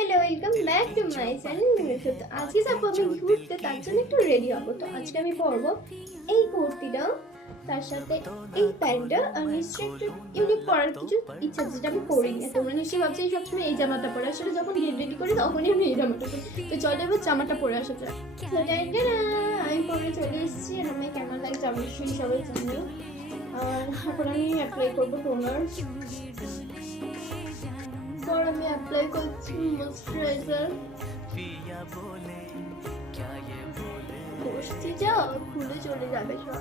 Hello, welcome back to my channel. আজকে যাবো আমি ঘুরতে, তার জন্য একটু রেডি হবো। তো আজকে আমি পরবো এই কুর্তিটা, তার সাথে এই প্যান্টটা। আর নিশ্চয়ই একটু ইউনিক পরার কিছু ইচ্ছা আছে, যেটা আমি পরি না। তোমরা নিশ্চয়ই ভাবছি এই সবসময় এই জামাটা পরে, আসলে যখন গেট রেডি করি তখনই আমি এই জামাটা পরি। তো চলো এবার জামাটা পরে আসা যাক। তো আমি পরে চলে এসেছি, আর আমি কেমন লাগছে অবশ্যই সবাই জানিও। আর এখন আমি অ্যাপ্লাই করবো টোনার। और আমি অ্যাপ্লাই করছি ময়শ্চারাইজার। বসছি যা খুলে চলে যাবে সব।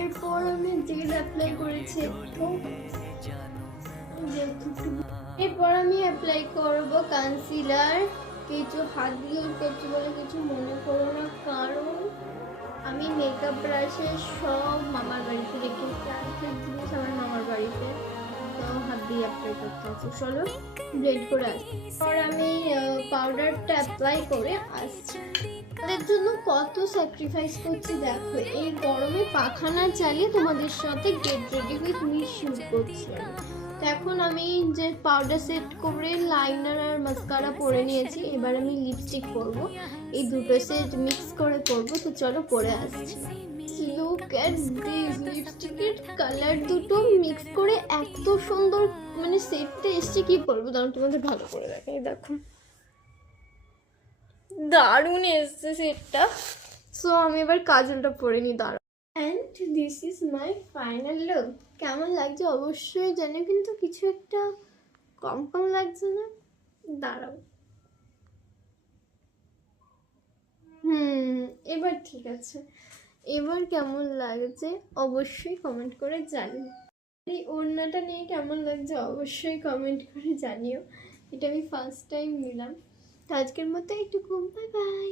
এরপর আমি জেল অ্যাপ্লাই করেছি একটু। এরপর আমি অ্যাপ্লাই করব কনসিলার। কিছু হাত দিয়ে করছি বলে কিছু মনে করো না, কারণ আমি মেকআপ ব্রাশে সব মামার বাড়িতে রেখেছি। আরেকটা জিনিস আমার মামার বাড়িতে, তো হাত দিয়ে অ্যাপ্লাই করতে হচ্ছে। চলো ব্লেন্ড করে আসি। আর আমি পাউডারটা অ্যাপ্লাই করে আসছি। তাদের জন্য কত স্যাক্রিফাইস করছি দেখো। এই গরমে পাখানা চালিয়ে তোমাদের সাথে get ready with me shoot করছি আমি। তো এখন আমি যে পাউডার সেট করে লাইনার আর মাস্কারা পরে নিয়েছি, এবার আমি লিপস্টিক পরবো। এই দুটো সেট মিক্স করে পরবো। তো চলো পরে আসছি। লুক এট দিস, লিপস্টিকের কালার দুটো মিক্স করে এত সুন্দর মানে সেটটা এসছে। কি পরবো দাঁড়াও তোমাদের ভালো করে দেখাই। দেখো দারুণ এসছে সেটটা। সো আমি এবার কাজলটা পরে নিই, দাঁড়াও। And this is my final look. কেমন লাগছে অবশ্যই জানি, কিন্তু কিছু একটা কম কম লাগছে না? দাঁড়াও। এবার ঠিক আছে। এবার কেমন লাগছে অবশ্যই কমেন্ট করে জানিও। এই ওড়নাটা নিয়ে কেমন লাগছে অবশ্যই কমেন্ট করে জানিও। এটা আমি ফার্স্ট টাইম নিলাম। তো আজকের মতো একটু বাই বাই।